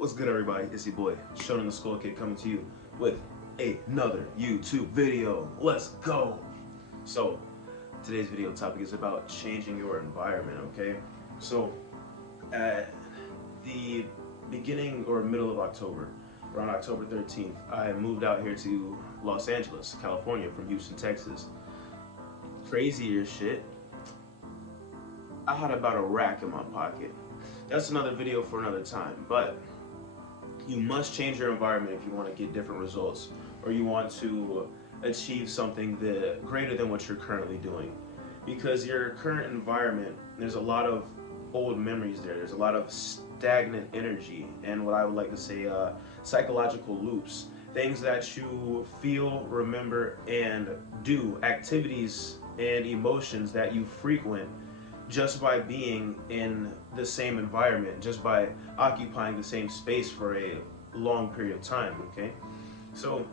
What's good, everybody? It's your boy, Shonen the Skull Kid, coming to you with another YouTube video. Let's go! So, today's video topic is about changing your environment, okay? So, at the beginning or middle of October, around October 13th, I moved out here to Los Angeles, California from Houston, Texas. Crazier shit, I had about a rack in my pocket. That's another video for another time, but you must change your environment if you want to get different results or you want to achieve something greater than what you're currently doing. Because your current environment, there's a lot of old memories there. There's a lot of stagnant energy and what I would like to say psychological loops. Things that you feel, remember, and do, activities and emotions that you frequent just by being in the same environment, just by occupying the same space for a long period of time, okay? So,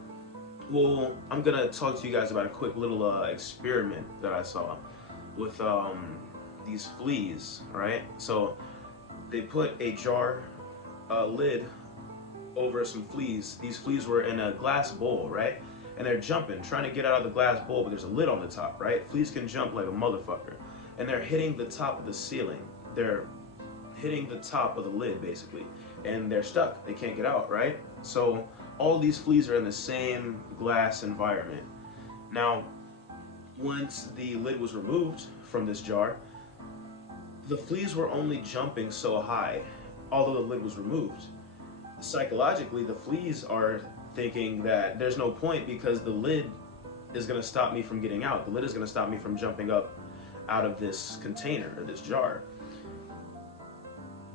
I'm gonna talk to you guys about a quick little experiment that I saw with these fleas, right? So, they put a jar, lid over some fleas. These fleas were in a glass bowl, right? And they're jumping, trying to get out of the glass bowl, but there's a lid on the top, right? Fleas can jump like a motherfucker. And they're hitting the top of the ceiling. They're hitting the top of the lid, basically. And they're stuck. They can't get out, right? So all these fleas are in the same glass environment. Now, once the lid was removed from this jar, the fleas were only jumping so high, although the lid was removed. Psychologically, the fleas are thinking that there's no point because the lid is going to stop me from getting out. The lid is going to stop me from jumping up out of this container or this jar.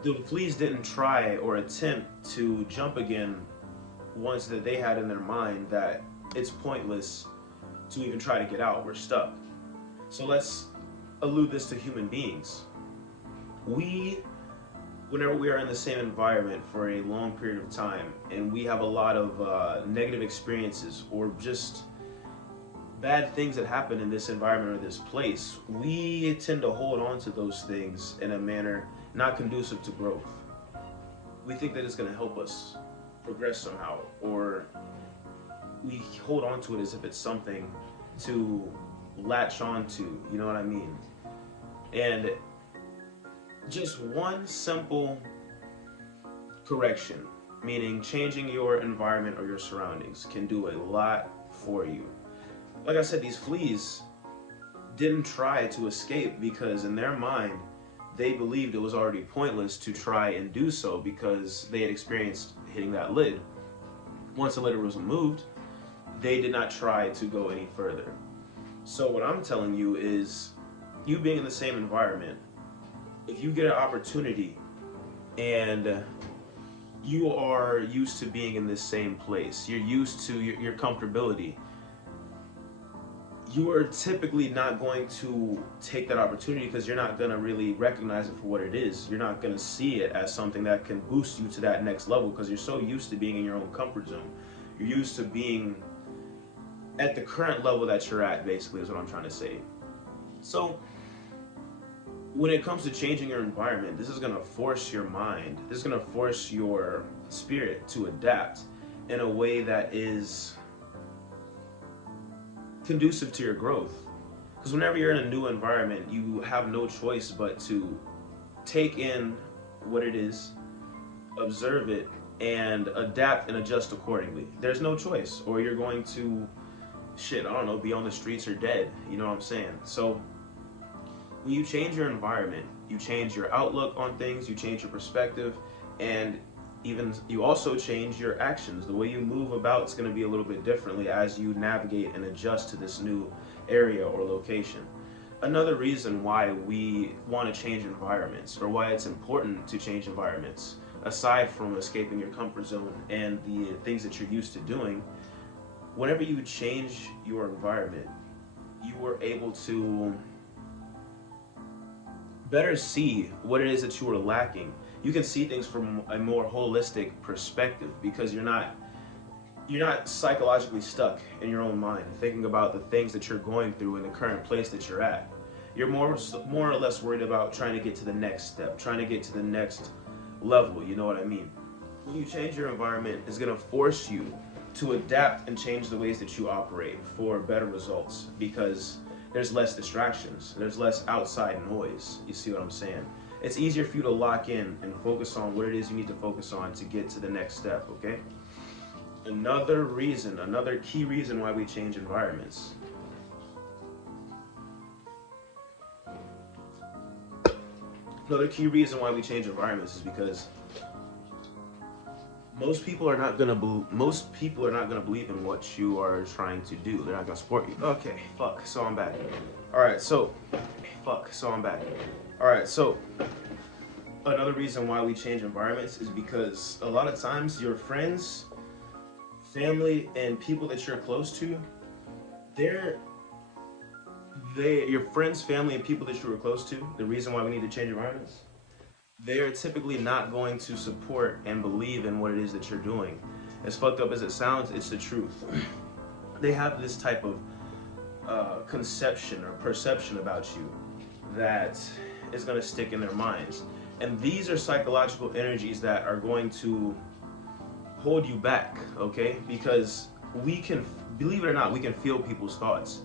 The fleas didn't try or attempt to jump again once that they had in their mind that it's pointless to even try to get out. We're stuck. So let's allude this to human beings. Whenever we are in the same environment for a long period of time and we have a lot of negative experiences or just bad things that happen in this environment or this place, we tend to hold on to those things in a manner not conducive to growth. We think that it's going to help us progress somehow, or we hold on to it as if it's something to latch on to, you know what I mean? And just one simple correction, meaning changing your environment or your surroundings, can do a lot for you. Like I said, these fleas didn't try to escape because in their mind, they believed it was already pointless to try and do so because they had experienced hitting that lid. Once the lid was removed, they did not try to go any further. So what I'm telling you is, you being in the same environment, if you get an opportunity and you are used to being in this same place, you're used to your comfortability, you are typically not going to take that opportunity because you're not going to really recognize it for what it is. You're not going to see it as something that can boost you to that next level because you're so used to being in your own comfort zone. You're used to being at the current level that you're at, basically, is what I'm trying to say. So when it comes to changing your environment, this is going to force your mind, this is going to force your spirit to adapt in a way that is conducive to your growth. Because whenever you're in a new environment, you have no choice but to take in what it is, observe it, and adapt and adjust accordingly. There's no choice, or you're going to, be on the streets or dead, you know what I'm saying? So when you change your environment, you change your outlook on things, you change your perspective, and even you also change your actions. The way you move about is going to be a little bit differently as you navigate and adjust to this new area or location. Another reason why we want to change environments, or why it's important to change environments, aside from escaping your comfort zone and the things that you're used to doing, whenever you change your environment, you are able to better see what it is that you are lacking. You can see things from a more holistic perspective because you're not psychologically stuck in your own mind thinking about the things that you're going through in the current place that you're at. You're more or less worried about trying to get to the next step, trying to get to the next level, you know what I mean? when you change your environment, it's going to force you to adapt and change the ways that you operate for better results, because there's less distractions, there's less outside noise. You see what I'm saying? It's easier for you to lock in and focus on what it is you need to focus on to get to the next step, okay? Another key reason why we change environments. Another key reason why we change environments is because most people are not gonna believe in what you are trying to do. They're not gonna support you. Okay, fuck. So I'm back. All right. So another reason why we change environments is because a lot of times your friends, family, and people that you're close to, your friends, family, and people that you were close to, the reason why we need to change environments, they're typically not going to support and believe in what it is that you're doing. As fucked up as it sounds, it's the truth. They have this type of conception or perception about you that is going to stick in their minds. And these are psychological energies that are going to hold you back, okay? Because we can, believe it or not, we can feel people's thoughts.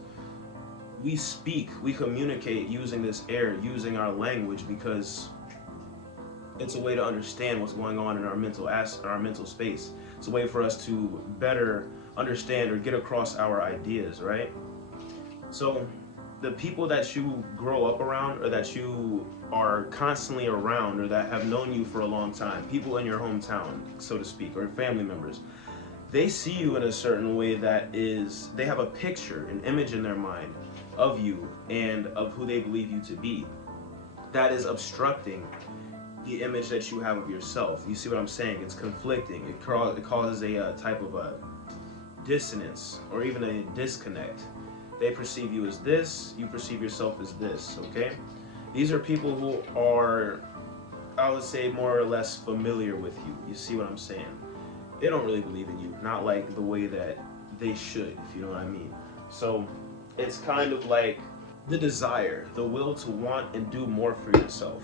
We speak, we communicate using this air, using our language, because it's a way to understand what's going on in our mental space. It's a way for us to better understand or get across our ideas, right? So the people that you grow up around, or that you are constantly around, or that have known you for a long time, people in your hometown, so to speak, or family members, they see you in a certain way that is, they have a picture, an image in their mind of you and of who they believe you to be, that is obstructing the image that you have of yourself. You see what I'm saying? It's conflicting. It causes a type of a dissonance, or even a disconnect. They perceive you as this, you perceive yourself as this, okay? These are people who are, I would say, more or less familiar with you. You see what I'm saying? They don't really believe in you, not like the way that they should, if you know what I mean. So it's kind of like the desire, the will to want and do more for yourself.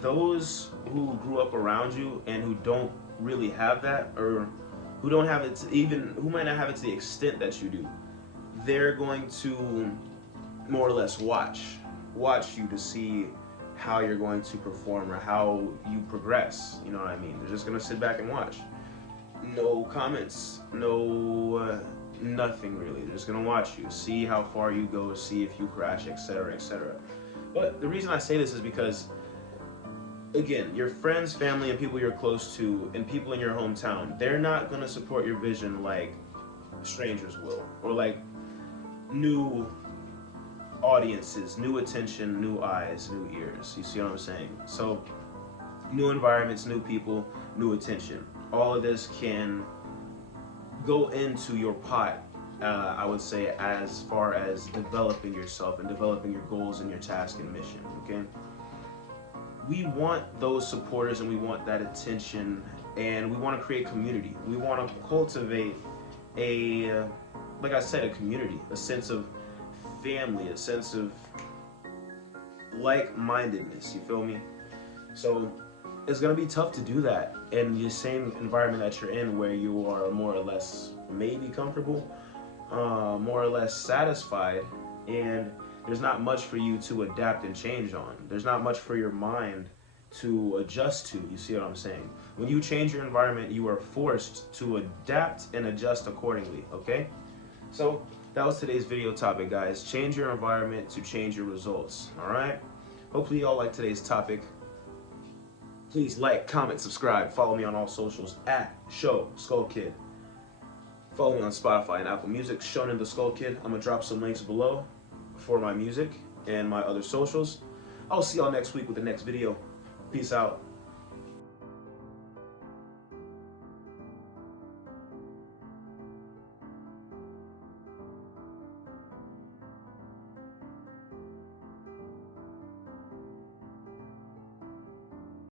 Those who grew up around you and who don't really have that, or who don't have it who might not have it to the extent that you do, they're going to more or less watch you to see how you're going to perform or how you progress. You know what I mean? They're just gonna sit back and watch. No comments, no nothing really. They're just gonna watch you, see how far you go, see if you crash, etc., etc. But the reason I say this is because, again, your friends, family, and people you're close to, and people in your hometown, they're not gonna support your vision like strangers will, or like new audiences, new attention, new eyes, new ears. You see what I'm saying? So new environments, new people, new attention. All of this can go into your pot, I would say, as far as developing yourself and developing your goals and your task and mission, okay? We want those supporters, and we want that attention, and we want to create community. We want to cultivate like I said, a community, a sense of family, a sense of like-mindedness, you feel me? So it's gonna be tough to do that in the same environment that you're in, where you are more or less maybe comfortable, more or less satisfied, and there's not much for you to adapt and change on. There's not much for your mind to adjust to. You see what I'm saying? When you change your environment, you are forced to adapt and adjust accordingly, okay? So that was today's video topic, guys. Change your environment to change your results, all right? Hopefully y'all like today's topic. Please like, comment, subscribe. Follow me on all socials at Show Skull Kid. Follow me on Spotify and Apple Music, shown in the Skull Kid. I'm gonna drop some links below for my music and my other socials. I'll see y'all next week with the next video. Peace out.